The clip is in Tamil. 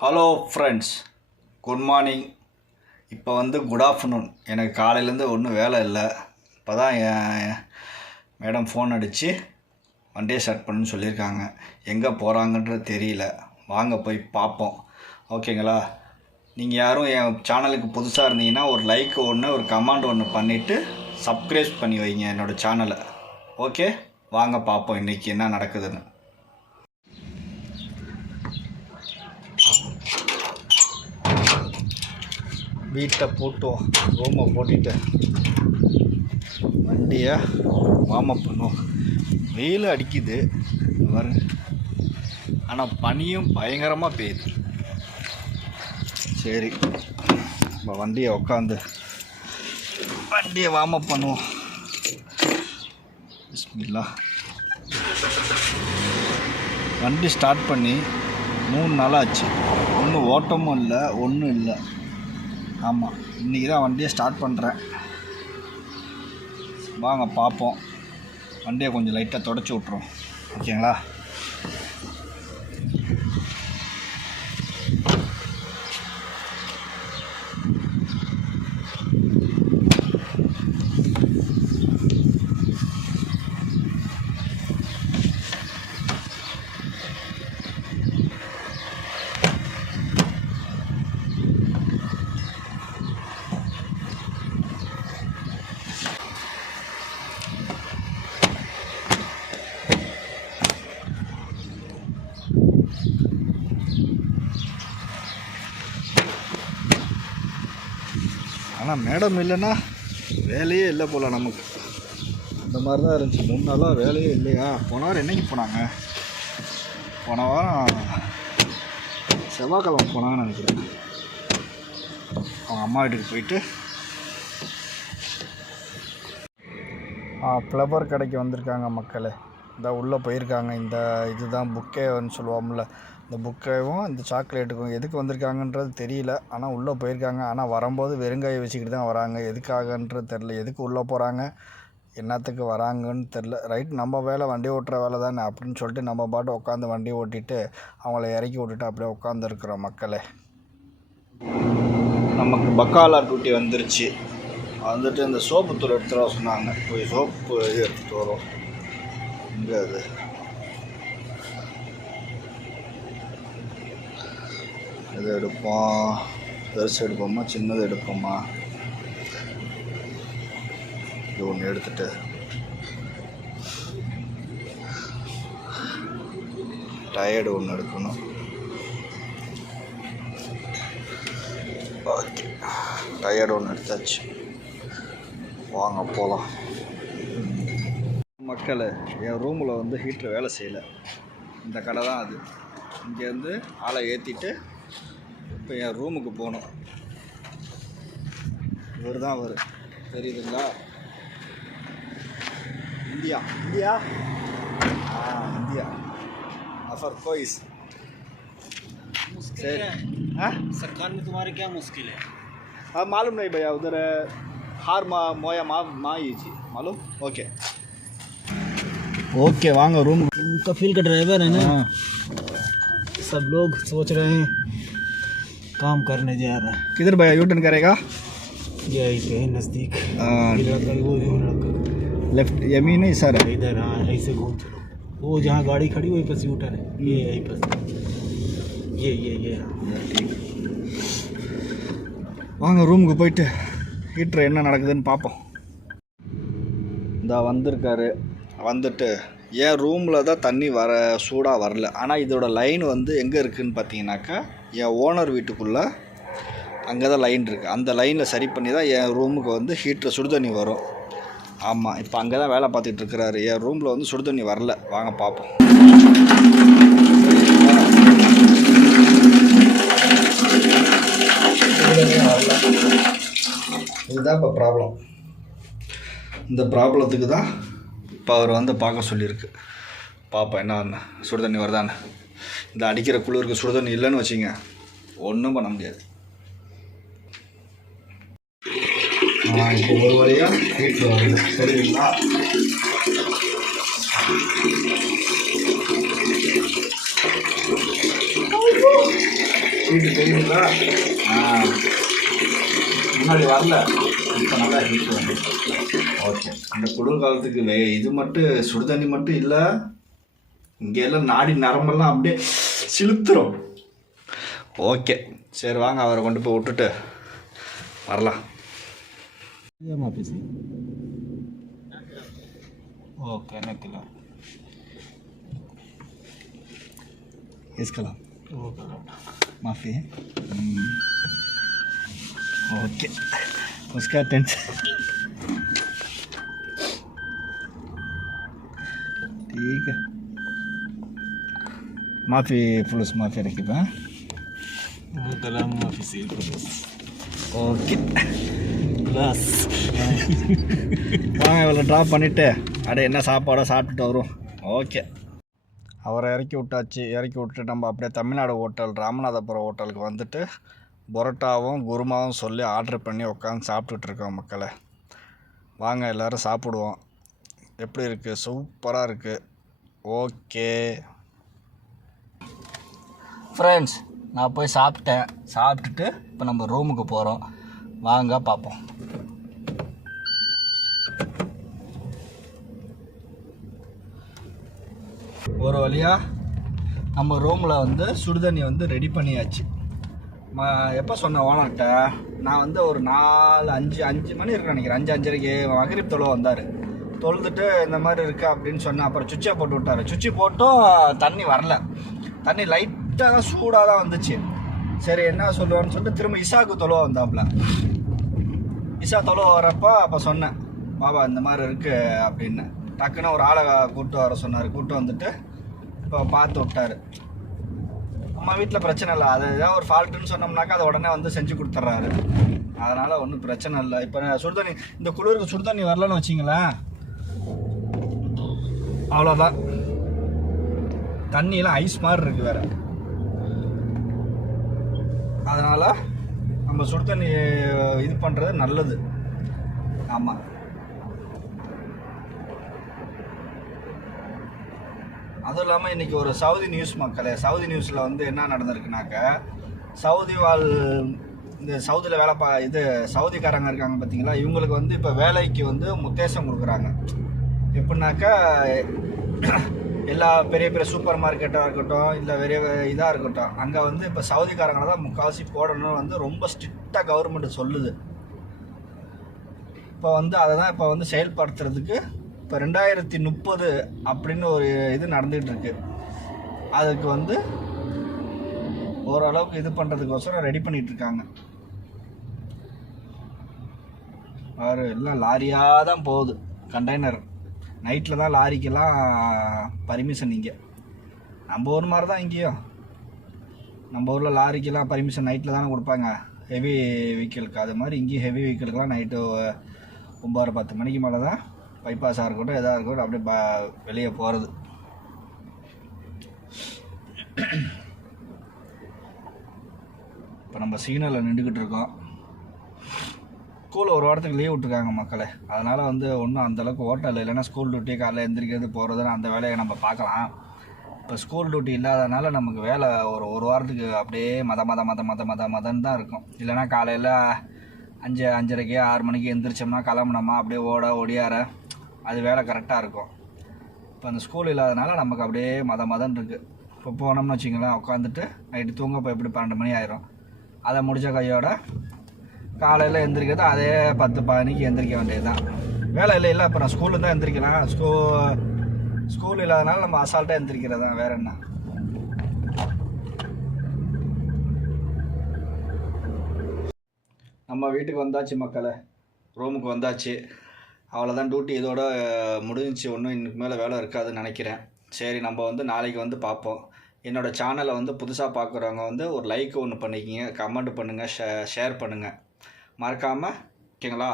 ஹலோ ஃப்ரெண்ட்ஸ் குட் மார்னிங் இப்போ வந்து குட் ஆஃப்டர்நூன் எனக்கு காலையிலேருந்து ஒன்றும் வேலை இல்லை. இப்போ தான் என் மேடம் ஃபோன் அடித்து வண்டியை ஸ்டார்ட் பண்ணுன்னு சொல்லியிருக்காங்க. எங்கே போகிறாங்கன்றது தெரியல. வாங்க போய் பார்ப்போம். ஓகேங்களா நீங்கள் யாரும் என் சேனலுக்கு புதுசாக இருந்தீங்கன்னா ஒரு லைக் ஒன்று ஒரு கமெண்ட் ஒன்று பண்ணிவிட்டு சப்ஸ்கிரைப் பண்ணி வைங்க என்னோடய சேனலை ஓகே வாங்க பார்ப்போம் இன்றைக்கி என்ன நடக்குதுன்னு. வீட்டை போட்டோம் ரூமை பூட்டிட்டு வண்டியை வார்ம் அப் பண்ணுவோம். வெயில் அடிக்குது இங்க பாருங்க. ஆனால் பனியும் பயங்கரமாக பெய்யுது. சரி நம்ம வண்டியை உட்காந்து வண்டியை வார்ம் அப் பண்ணுவோம். பிஸ்மில்லா. வண்டி ஸ்டார்ட் பண்ணி மூணு நாள் ஆச்சு. ஒன்றும் ஓட்டமும் இல்லை ஒன்றும் இல்லை. ஆமாம் இன்றைக்கி தான் வண்டியை ஸ்டார்ட் பண்ணுறேன் வாங்க பார்ப்போம். வண்டியை கொஞ்சம் லைட்டாக தொடச்சி விட்ருவோம் ஓகேங்களா? ஆனால் மேடம் இல்லைன்னா வேலையே இல்லை போல் நமக்கு. அந்த மாதிரி தான் இருந்துச்சு. மூணு நாளாக வேலையே இல்லையா? போன வாரம் என்னைக்கு போனாங்க? போன வாரம் செவ்வாய்க்கிழமை போனாங்கன்னு நினைக்கிறேன். அவங்க அம்மா வீட்டுக்கு போயிட்டு ஃப்ளவர் கடைக்கு வந்திருக்காங்க மக்களே. இந்த உள்ளே போயிருக்காங்க. இந்த இதுதான் புக்கேன்னு சொல்லுவோம்ல. இந்த புக்கையும் இந்த சாக்லேட்டுக்கும் எதுக்கு வந்திருக்காங்கன்றது தெரியல. ஆனால் உள்ளே போயிருக்காங்க. ஆனால் வரும்போது வெறுங்காயை வச்சுக்கிட்டு தான் வராங்க. எதுக்காகன்றது தெரில எதுக்கு உள்ளே போகிறாங்க என்னத்துக்கு வராங்கன்னு தெரில ரைட் நம்ம வேலை வண்டி ஓட்டுற வேலை தானே அப்படின்னு சொல்லிட்டு நம்ம பாட்டு உட்காந்து வண்டி ஓட்டிட்டு அவங்கள இறக்கி விட்டுட்டு அப்படியே உட்காந்துருக்குறோம் மக்களே. நமக்கு பக்காலா டூட்டி வந்துருச்சு. வந்துட்டு இந்த சோப்பு தூள் எடுத்துகிட்டு சொன்னாங்க. போய் சோப்பு இது எடுத்துகிட்டு வரோம் இங்கே அது? இது எடுப்போம்? பெருசு எடுப்போமா? சின்னது எடுப்போமா? இது ஒன்று எடுத்துட்டு. டயர்டு ஒன்று எடுக்கணும். ஓகே. டயர்டு ஒன்று எடுத்தாச்சு. வாங்க போகலாம் மக்கள் என் ரூமில் வந்து ஹீட்டர் வேலை செய்யலை. இந்த கடை தான் அது. இங்கேருந்து ஆளை ஏற்றிட்டு இப்போ என் ரூமுக்கு போகணும் இவர் தான் அவர் தெரியுதுங்களா இந்தியா இந்தியா ஆ இந்தியா அஃபர் கோயிஸ் मुश्किल सर है हाँ सरकार में तुम्हारे क्या मुश्किल है हाँ मालूम नहीं भैया उधर हार मा मोया मा मा ही जी मालूम ओके ओके वांगा रूम कफिल का ड्राइवर है ना हाँ सब लोग सोच रहे हैं काम करने जा रहा है किधर भैया यू टर्न करेगा यही पे है नज़दीक हाँ, ये लड़का वो वो लड़का लेफ्ट यमीन है सर इधर हाँ ऐसे घूम चलो वो जहाँ गाड़ी खड़ी वहीं पर यूटर है ये यहीं पर ये ये ये हाँ। வாங்க ரூமுக்கு போயிட்டு ஹீட்ரு என்ன நடக்குதுன்னு பார்ப்போம் இந்த வந்திருக்காரு வந்துட்டு என் ரூமில் தான் தண்ணி வர சூடாக வரல. ஆனால் இதோட லைன் வந்து எங்கே இருக்குதுன்னு பார்த்தீங்கன்னாக்கா என் ஓனர் வீட்டுக்குள்ளே அங்கே தான் லைன் இருக்குது அந்த லைனில் சரி பண்ணி தான் என் ரூமுக்கு வந்து ஹீட்டர் சுடுதண்ணி வரும். ஆமாம் இப்போ அங்கே தான் வேலை பார்த்துட்டு இருக்கிறாரு. என் ரூமில் வந்து சுடுதண்ணி வரல. வாங்க பார்ப்போம் இதுதான் இப்போ ப்ராப்ளம் இந்த ப்ராப்ளத்துக்கு தான் இப்போ அவர் வந்து பார்க்க சொல்லியிருக்கு. பார்ப்பேன் என்ன சுடுதண்ணி வருதான்னு இந்த அடிக்கிற குளிருக்கு சுடுதண்ணி இல்லைன்னு வச்சுங்க ஒன்றும் பண்ண முடியாது. இப்போ ஒரு வழியாக வீட்டில் வருது. சரிங்களா? வீட்டு தெரியுங்களா? ஆ. முன்னாடி வரல. இப்போ நல்லா ஹீட் வந்து ஓகே அந்த குளிர்காலத்துக்கு வே இது மட்டும் சுடுதண்ணி மட்டும் இல்லை இங்கே எல்லாம் நாடி நரம்பெல்லாம் அப்படியே சிலுத்துரும் ஓகே சரி வாங்க அவரை கொண்டு போய் விட்டுட்டு வரலாம் माफी से ओके नकला इसका ओके माफ़ी ओके उसका टेंशन ठीक है माफ़ी पुलिस माफ़ी रखी बा कलाम माफी से बस ஓகே बस வாங்க இவ்வளோ ட்ராப் பண்ணிவிட்டு அட என்ன சாப்பாடோ சாப்பிட்டுட்டு வரும் ஓகே அவரை இறக்கி விட்டாச்சு இறக்கி விட்டு நம்ம அப்படியே தமிழ்நாடு ஹோட்டல் ராமநாதபுரம் ஹோட்டலுக்கு வந்துட்டு பரோட்டாவும் குருமாவும் சொல்லி ஆர்டர் பண்ணி உட்காந்து சாப்பிட்டுட்ருக்கோம் மக்களை. வாங்க எல்லோரும் சாப்பிடுவோம். எப்படி இருக்குது சூப்பராக இருக்குது ஓகே. ஃப்ரெண்ட்ஸ் நான் போய் சாப்பிட்டேன். சாப்பிட்டுட்டு இப்போ நம்ம ரூமுக்கு போகிறோம் வாங்க பார்ப்போம். ஒரு வழியாக நம்ம ரூமில் வந்து சுடுதண்ணி வந்து ரெடி பண்ணியாச்சு. எப்போ சொன்ன ஓனர்கிட்ட நான் வந்து ஒரு நாலு அஞ்சு அஞ்சு மணி இருக்கு நினைக்கிறேன். அஞ்சு அஞ்சரைக்கு மகரிப் தொழுவ வந்தார். தொழுதுட்டு இந்த மாதிரி இருக்கு அப்படின்னு சொன்னேன் அப்புறம் சுவிட்சை போட்டு விட்டாரு. சுவிட்சு போட்டும் தண்ணி வரல. தண்ணி லைட்டாக தான் சூடாக தான் வந்துச்சு. சரி என்ன சொல்லுவான்னு சொல்லிட்டு திரும்ப இசாக்கு தொழுவ வந்தாப்புல. இசா தொழுவ வரப்போ அப்போ சொன்னேன் பாபா இந்த மாதிரி இருக்குது அப்படின்னு. டக்குன்னு ஒரு ஆளை கூப்பிட்டு வர சொன்னார். கூப்பிட்டு வந்துட்டு இப்போ பார்த்து விட்டார். நம்ம வீட்டில் பிரச்சனை இல்லை. அது ஏதாவது ஒரு ஃபால்ட்டுன்னு சொன்னோம்னாக்கா அதை உடனே வந்து செஞ்சு கொடுத்துட்றாரு அதனால் ஒன்றும் பிரச்சனை இல்லை. இப்போ சுடுதண்ணி இந்த குளிருக்கு சுடுதண்ணி வரலன்னு வச்சிங்களேன். அவ்வளோதான் தண்ணியெல்லாம் ஐஸ் மாதிரி இருக்குது வேற. அதனால் நம்ம சுடுதண்ணி இது பண்ணுறது நல்லது. ஆமாம் அதுவும் இல்லாமல் இன்றைக்கி ஒரு சவுதி நியூஸ் மக்களே சவுதி நியூஸில் வந்து என்ன நடந்திருக்குனாக்க சவுதி வாழ் இந்த சவுதியில் வேலை பா இது சவுதிக்காரங்க இருக்காங்க பார்த்தீங்களா இவங்களுக்கு வந்து இப்போ வேலைக்கு வந்து உத்தேசம் கொடுக்குறாங்க. எப்படின்னாக்கா எல்லா பெரிய பெரிய சூப்பர் மார்க்கெட்டாக இருக்கட்டும் இல்லை பெரிய இதாக இருக்கட்டும் அங்கே வந்து இப்போ சவுதிக்காரங்களை தான் முக்கால்வாசி போடணும்னு வந்து ரொம்ப ஸ்ட்ரிக்டாக கவர்மெண்ட் சொல்லுது. இப்போ வந்து அதை தான் இப்போ வந்து செயல்படுத்துறதுக்கு இப்போ ரெண்டாயிரத்தி முப்பது அப்படின்னு ஒரு இது நடந்துகிட்டு இருக்கு அதுக்கு வந்து ஓரளவுக்கு இது பண்ணுறதுக்கோசரம் ரெடி பண்ணிட்டு இருக்காங்க பாரு எல்லாம் லாரியாக தான் போகுது கண்டெய்னர் நைட்டில் தான் லாரிக்கெல்லாம் பர்மிஷன் இங்கே. நம்ம ஊர் மாதிரி தான் இங்கேயும். நம்ம ஊரில் லாரிக்கெல்லாம் பர்மிஷன் நைட்டில் தானே கொடுப்பாங்க. ஹெவி வெஹிக்கிளுக்கு அது மாதிரி இங்கேயும் ஹெவி வெஹிக்கிளுக்கெல்லாம் நைட்டு ஒம்பது பத்து மணிக்கு மேலே தான் பைபாஸாக இருக்கட்டும் எதாக இருக்கட்டும் அப்படியே ப வெளியே போகிறது இப்போ நம்ம சிக்னலில் நின்றுக்கிட்டு இருக்கோம். ஸ்கூலில் ஒரு வாரத்துக்கு லீவ் விட்டுருக்காங்க மக்களே. அதனால் வந்து ஒன்றும் அந்தளவுக்கு ஓட்டல் இல்லைன்னா ஸ்கூல் டியூட்டி காலையில் எந்திரிக்கிறது போகிறதுன்னு அந்த வேலையை நம்ம பார்க்கலாம். இப்போ ஸ்கூல் டியூட்டி இல்லாதனால நமக்கு வேலை ஒரு ஒரு வாரத்துக்கு அப்படியே மத மத மத மத மத மதன்னு தான் இருக்கும். இல்லைன்னா காலையில் அஞ்சு அஞ்சரைக்கு ஆறு மணிக்கு எந்திரிச்சோம்னா கிளம்புனோமா அப்படியே ஓட ஒடியார அது வேலை கரெக்டாக இருக்கும். இப்போ அந்த ஸ்கூல் இல்லாதனால நமக்கு அப்படியே மத மதம் இருக்குது இப்போ போனோம்னு வச்சிங்களேன் உட்காந்துட்டு நைட்டு தூங்க போய் எப்படி பன்னெண்டு மணி ஆயிரும். அதை முடித்த கையோட காலையில் எந்திரிக்கிறது அதே பத்து பதினொன்றுக்கு எந்திரிக்க வேண்டியது தான் வேலை இல்லை இல்லை இப்போ நான் ஸ்கூலில் தான் எந்திரிக்கலாம் ஸ்கூ ஸ்கூல் இல்லாதனால நம்ம அசால்ட்டாக எந்திரிக்கிறது தான். வேறு என்ன? நம்ம வீட்டுக்கு வந்தாச்சு மக்களை. ரூமுக்கு வந்தாச்சு. அவ்வளோதான் டியூட்டி இதோட முடிஞ்சிச்சு. ஒன்றும் இன்னைக்கு மேலே வேலை இருக்காதுன்னு நினைக்கிறேன். சரி நம்ம வந்து நாளைக்கு வந்து பார்ப்போம். என்னோடய சேனலை வந்து புதுசாக பார்க்குறவங்க வந்து ஒரு லைக் ஒன்று பண்ணிக்கிங்க கமெண்ட் பண்ணுங்கள் ஷே ஷேர் பண்ணுங்கள் மறக்காமல் ஓகேங்களா?